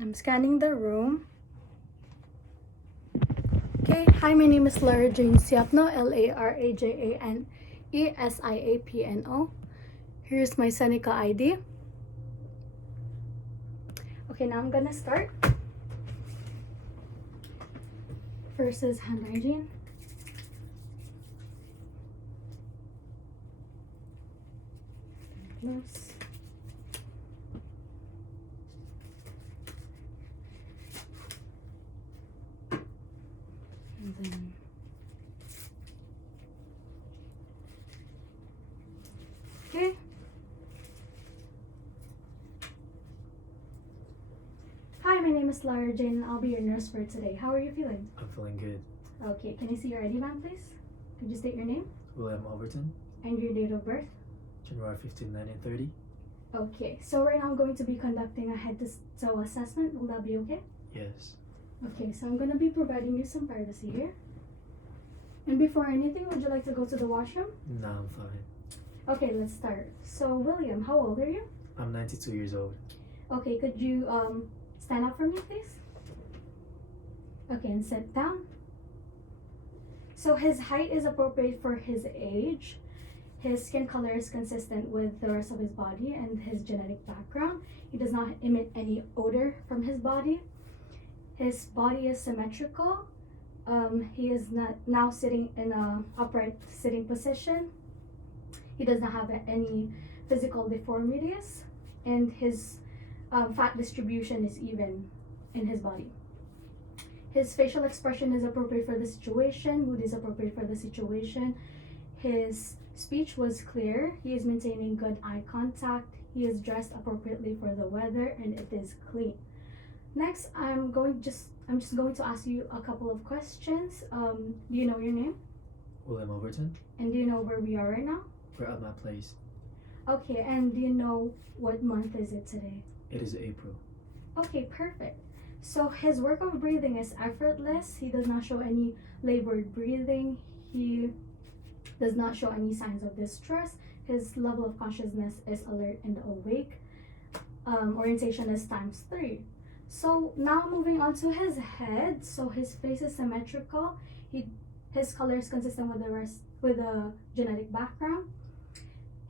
I'm scanning the room. Okay, hi, my name is Lara Siapno, LARAJANESIAPNO. Here's my Seneca ID. Okay, now I'm gonna start. First is hand hygiene. This. And then okay. Hi, my name is Lara Jane. I'll be your nurse for today. How are you feeling? I'm feeling good. Okay, can you see your ID, ma'am, please? Could you state your name William Overton, and your date of birth? January 15, 1930. Okay, so right now I'm going to be conducting a head to toe assessment. Will that be okay? Yes. Okay, so I'm going to be providing you some privacy here. And before anything, would you like to go to the washroom? No, I'm fine. Okay, let's start. So, William, how old are you? I'm 92 years old. Okay, could you stand up for me, please? Okay, and sit down. So his height is appropriate for his age. His skin color is consistent with the rest of his body and his genetic background. He does not emit any odor from his body. His body is symmetrical. He is not now sitting in a upright sitting position. He does not have any physical deformities, and his fat distribution is even in his body. His facial expression is appropriate for the situation. Mood is appropriate for the situation. His speech was clear. He is maintaining good eye contact. He is dressed appropriately for the weather, and it is clean. Next, I'm just going to ask you a couple of questions. Do you know your name? William Overton. And do you know where we are right now? We're at my place. Okay, and do you know what month is it today? It is April. Okay, perfect. So his work of breathing is effortless. He does not show any labored breathing. He does not show any signs of distress. His level of consciousness is alert and awake. Orientation is ×3. So now moving on to his head. So his face is symmetrical. His color is consistent with the genetic background.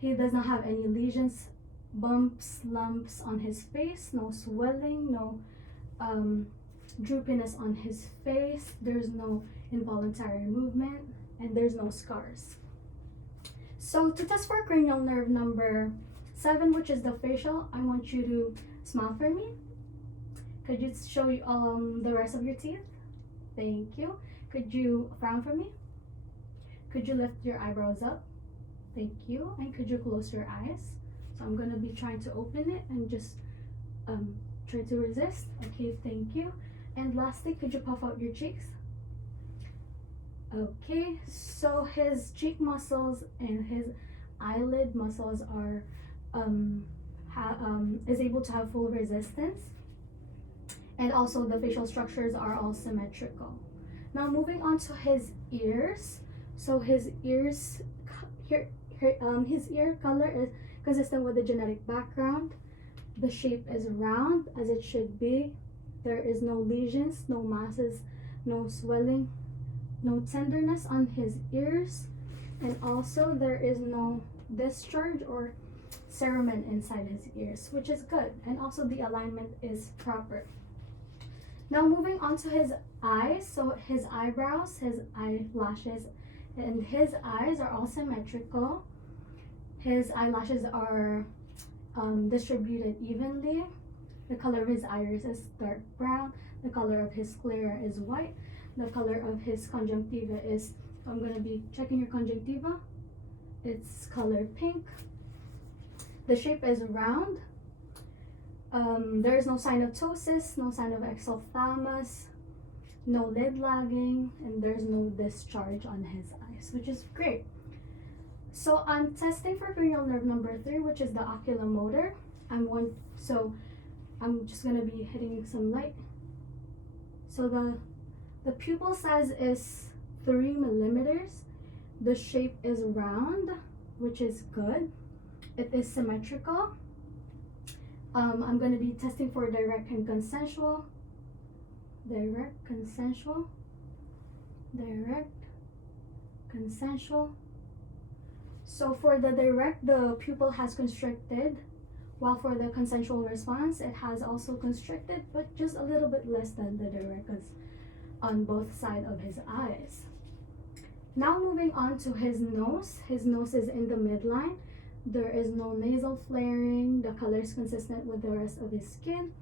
He does not have any lesions, bumps, lumps on his face, no swelling, no droopiness on his face. There's no involuntary movement, and there's no scars. So to test for cranial nerve number 7, which is the facial, I want you to smile for me. Could you show the rest of your teeth? Thank you. Could you frown for me? Could you lift your eyebrows up? Thank you. And could you close your eyes? So I'm going to be trying to open it and just try to resist. Okay, thank you. And lastly, could you puff out your cheeks? Okay, so his cheek muscles and his eyelid muscles are is able to have full resistance, and also the facial structures are all symmetrical. Now moving on to his ears. So his ears his ear color is consistent with the genetic background. The shape is round as it should be. There is no lesions, no masses, no swelling, no tenderness on his ears, and also there is no discharge or cerumen inside his ears, which is good, and also the alignment is proper. Now moving on to his eyes. So his eyebrows, his eyelashes, and his eyes are all symmetrical. His eyelashes are distributed evenly. The color of his iris is dark brown. The color of his sclera is white. The color of his conjunctiva is, I'm going to be checking your conjunctiva. It's color pink. The shape is round. There is no sign of ptosis, no sign of exophthalmos, no lid lagging, and there's no discharge on his eyes, which is great. So I'm testing for cranial nerve number 3, which is the oculomotor. I'm just gonna be hitting some light. So the pupil size is 3 millimeters. The shape is round, which is good. It is symmetrical. I'm going to be testing for direct and consensual. Direct, consensual. Direct, consensual. So for the direct, the pupil has constricted, while for the consensual response, it has also constricted, but just a little bit less than the direct, because on both sides of his eyes. Now moving on to his nose. His nose is in the midline. There is no nasal flaring. The color is consistent with the rest of his skin.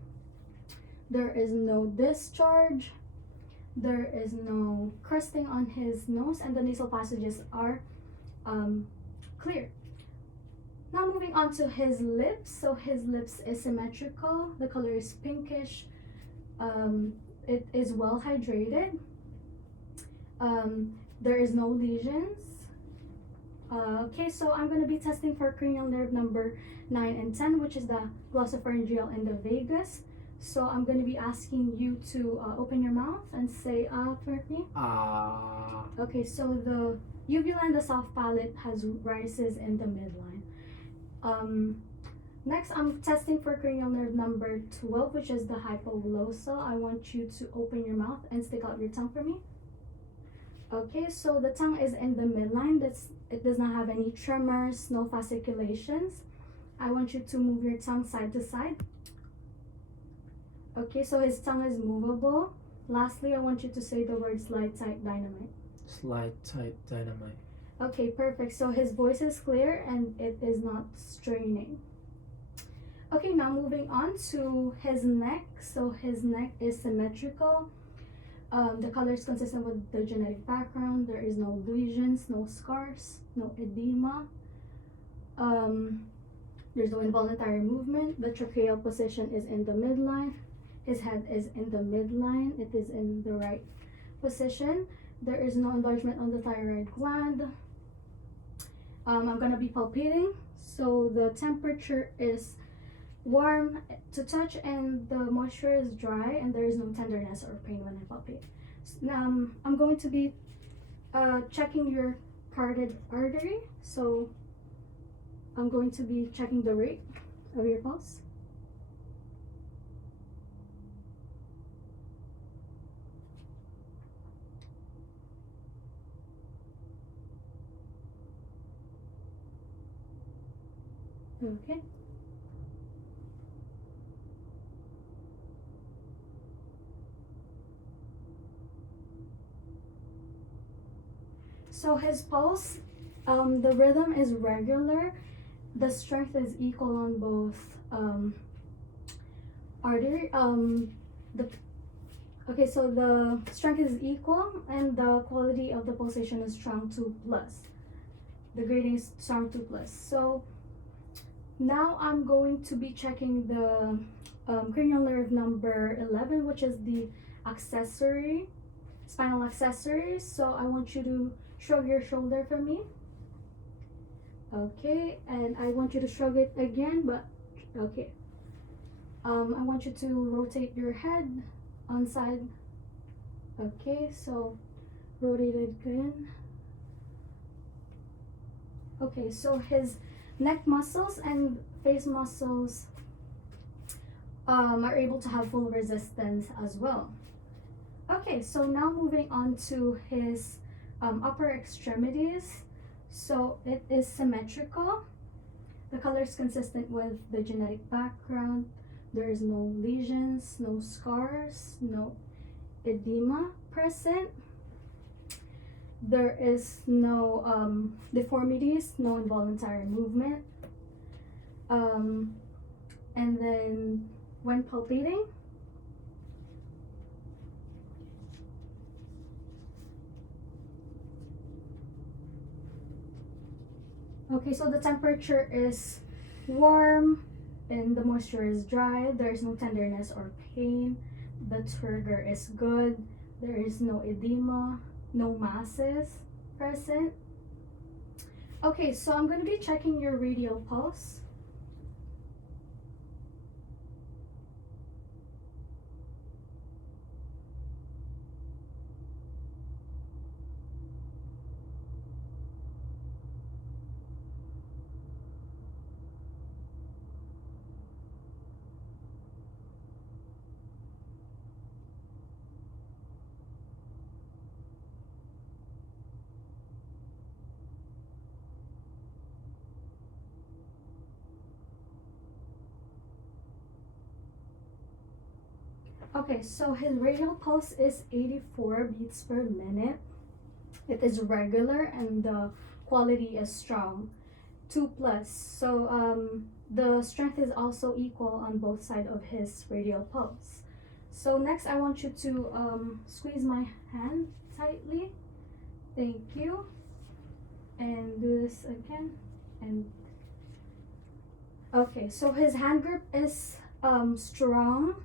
There is no discharge. There is no crusting on his nose, and the nasal passages are clear. Now moving on to his lips. So his lips is symmetrical. The color is pinkish. It is well hydrated. There is no lesions. Okay, so I'm going to be testing for cranial nerve number 9 and 10, which is the glossopharyngeal and the vagus. So I'm going to be asking you to open your mouth and say for me. Okay, so the uvula and the soft palate has rises in the midline. Next, I'm testing for cranial nerve number 12, which is the hypoglossal. I want you to open your mouth and stick out your tongue for me. Okay, so the tongue is in the midline. It does not have any tremors, no fasciculations. I want you to move your tongue side to side. Okay, so his tongue is movable. Lastly, I want you to say the word slide tight dynamite. Slide tight dynamite. Okay, perfect. So his voice is clear and it is not straining. Okay, now moving on to his neck. So his neck is symmetrical. The color is consistent with the genetic background. There is no lesions, no scars, no edema. There's no involuntary movement. The tracheal position is in the midline. His head is in the midline. It is in the right position. There is no enlargement on the thyroid gland. I'm gonna be palpating. So the temperature is warm to touch and the moisture is dry and there is no tenderness or pain when I palpate. I'm going to be checking your carotid artery. So I'm going to be checking the rate of your pulse. Okay. So his pulse, the rhythm is regular. The strength is equal on both artery. Okay, so the strength is equal and the quality of the pulsation is strong 2+. The grading is strong 2+. So now I'm going to be checking the cranial nerve number 11, which is the accessory, spinal accessory. So I want you to shrug your shoulder for me. Okay, and I want you to shrug it again, but okay. I want you to rotate your head on side. Okay, so rotate it again. Okay, so his neck muscles and face muscles are able to have full resistance as well. Okay, so now moving on to his upper extremities. So it is symmetrical. The color is consistent with the genetic background. There is no lesions, no scars, no edema present. There is no deformities, no involuntary movement. And then when palpating, okay, so the temperature is warm and the moisture is dry. There is no tenderness or pain. The turgor is good. There is no edema, no masses present. Okay, so I'm going to be checking your radial pulse. Okay, so his radial pulse is 84 beats per minute. It is regular and the quality is strong. 2 plus. So the strength is also equal on both sides of his radial pulse. So next I want you to squeeze my hand tightly. Thank you. And do this again. And okay, so his hand grip is strong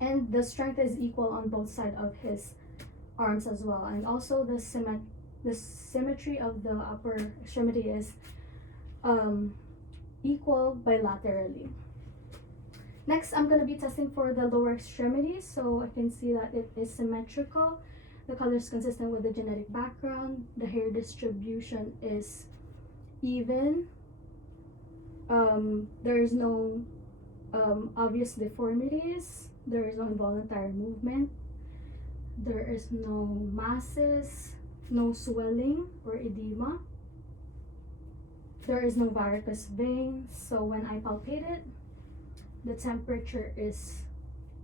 and the strength is equal on both sides of his arms as well. And also the symmetry of the upper extremity is equal bilaterally. Next, I'm going to be testing for the lower extremity. So I can see that it is symmetrical. The color is consistent with the genetic background. The hair distribution is even. There is no obvious deformities. There is no involuntary movement. There is no masses, no swelling or edema. There is no varicose veins. So when I palpate it, the temperature is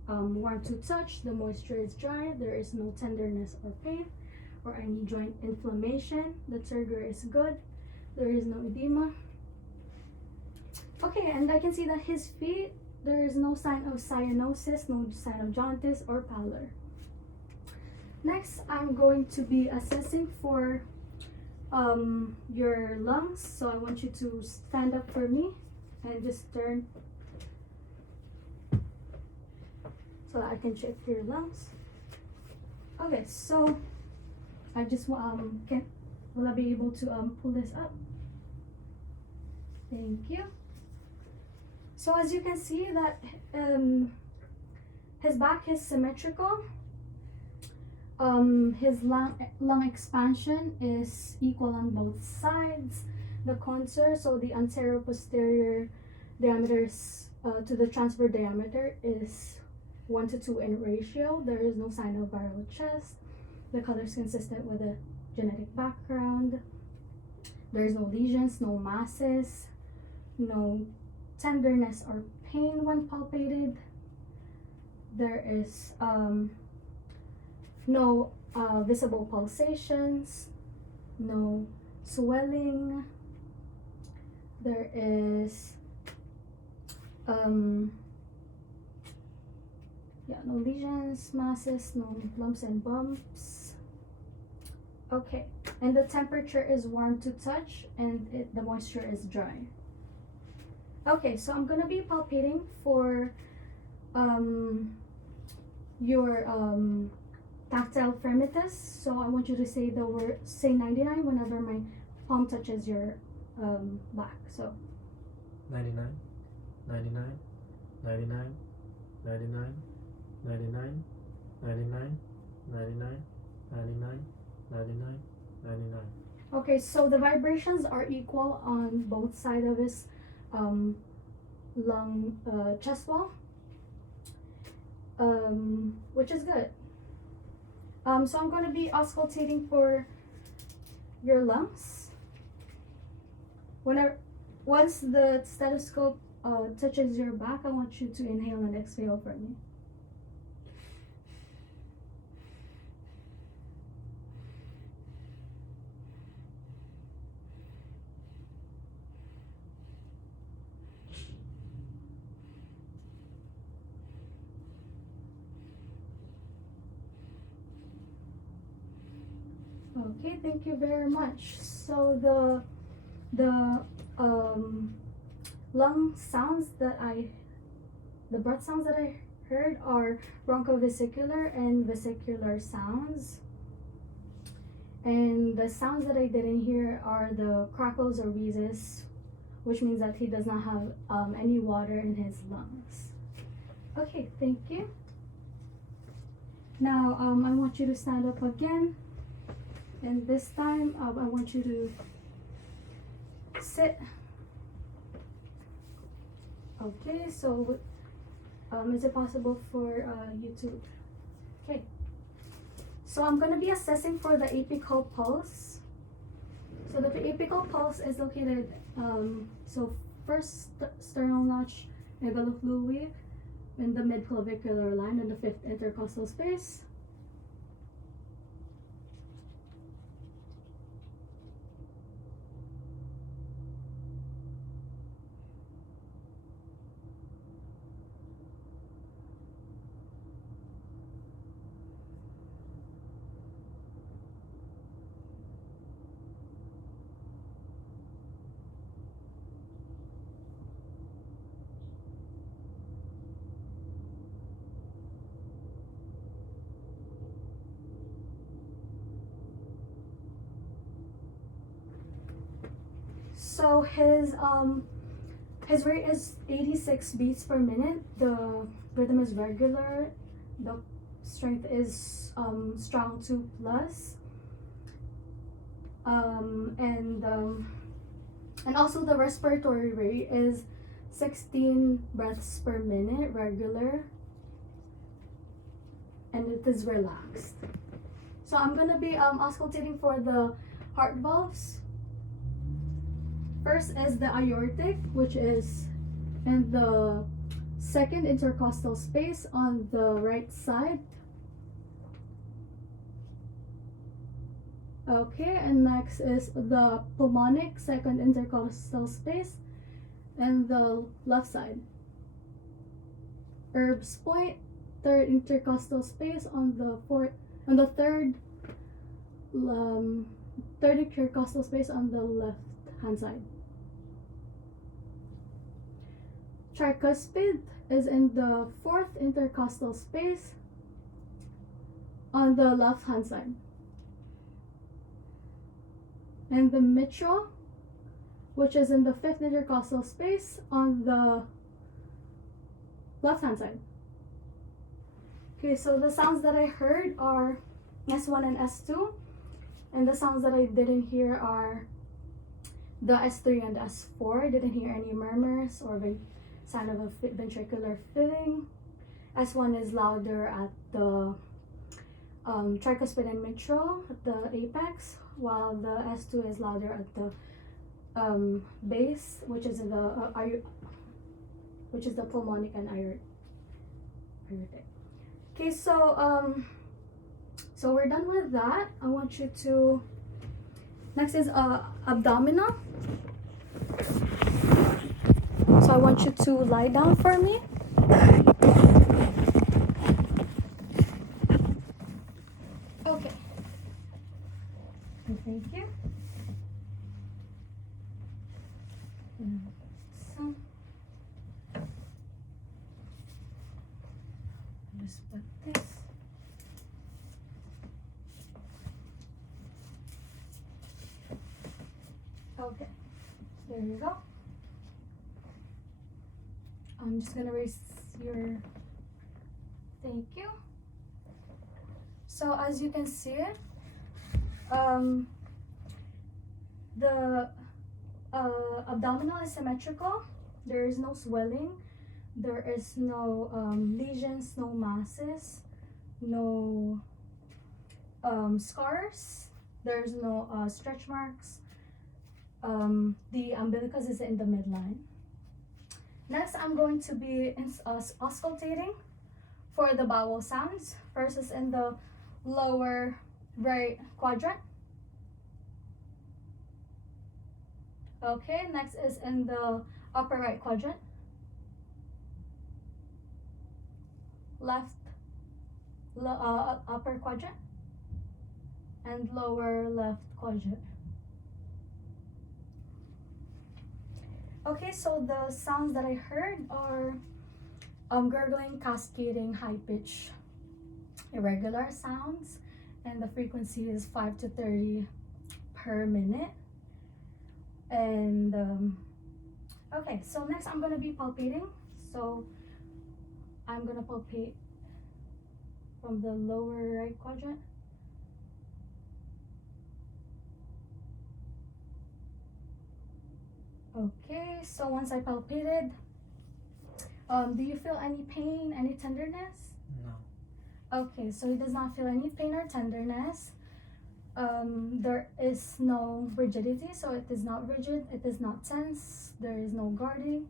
warm to touch. The moisture is dry. There is no tenderness or pain or any joint inflammation. The turgor is good. There is no edema. Okay, and I can see that his feet, there is no sign of cyanosis, no sign of jaundice or pallor. Next, I'm going to be assessing for your lungs. So I want you to stand up for me and just turn so that I can check your lungs. Okay, so I just will I be able to pull this up? Thank you. So as you can see that his back is symmetrical. His lung expansion is equal on both sides. The contour, so the anterior posterior diameters to the transverse diameter is 1:2 in ratio. There is no sign of viral chest. The color is consistent with the genetic background. There is no lesions, no masses, no tenderness or pain when palpated. There is no visible pulsations, no swelling. There is no lesions, masses, no lumps and bumps. Okay, and the temperature is warm to touch and the moisture is dry. Okay, so I'm gonna be palpating for your tactile firmitas. So I want you to say the word, say 99 whenever my palm touches your back. So 99, 99, 99, 99, 99, 99, 99, 99, 99, 99. okay, so the vibrations are equal on both sides of his lung chest wall, which is good. So I'm going to be auscultating for your lungs. Once the stethoscope touches your back, I want you to inhale and exhale for me. Okay, thank you very much. So the lung sounds that the breath sounds that I heard are bronchovesicular and vesicular sounds. And the sounds that I didn't hear are the crackles or wheezes, which means that he does not have any water in his lungs. Okay, thank you. Now I want you to stand up again. And this time, I want you to sit. Okay, so is it possible for you to? Okay. So I'm going to be assessing for the apical pulse. So the apical pulse is located, so first sternal notch, megalofluid, in the mid-clavicular line in the fifth intercostal space. So his rate is 86 beats per minute. The rhythm is regular. The strength is strong 2 plus. And also the respiratory rate is 16 breaths per minute, regular, and it is relaxed. So I'm gonna be auscultating for the heart valves. First is the aortic, which is in the second intercostal space on the right side. Okay, and next is the pulmonic, second intercostal space, and the left side. Herb's point, third intercostal space on the third intercostal space on the left hand side. Tricuspid is in the fourth intercostal space on the left hand side. And the mitral, which is in the fifth intercostal space on the left hand side. Okay, so the sounds that I heard are S1 and S2, and the sounds that I didn't hear are the S3 and S4. I didn't hear any murmurs or sign of a ventricular filling. S1 is louder at the tricuspid and mitral, the apex, while the S2 is louder at the base, which is the pulmonic and aortic. Okay, so we're done with that. I want you to, next is abdominal. So I want you to lie down for me. Okay. Thank you. So just put this. Okay, there you go. I'm just gonna raise your, thank you. So as you can see, the abdominal is symmetrical. There is no swelling. There is no lesions, no masses, no scars. There's no stretch marks. The umbilicus is in the midline. Next, I'm going to be auscultating for the bowel sounds. First is in the lower right quadrant. Okay, next is in the upper right quadrant. Left upper quadrant. And lower left quadrant. Okay, so the sounds that I heard are gurgling, cascading, high-pitch, irregular sounds, and the frequency is 5 to 30 per minute. And okay, so next I'm gonna be palpating. So I'm gonna palpate from the lower right quadrant. Okay, so once I palpated, do you feel any pain, any tenderness? No. Okay, so he does not feel any pain or tenderness. There is no rigidity, so it is not rigid, it is not tense, there is no guarding,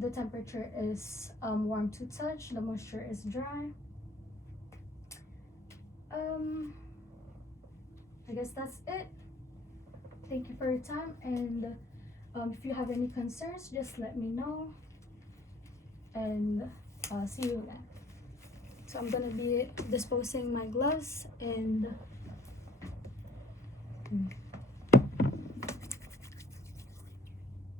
the temperature is warm to touch, the moisture is dry. I guess that's it. Thank you for your time, and if you have any concerns, just let me know, and see you then. So I'm gonna be disposing my gloves and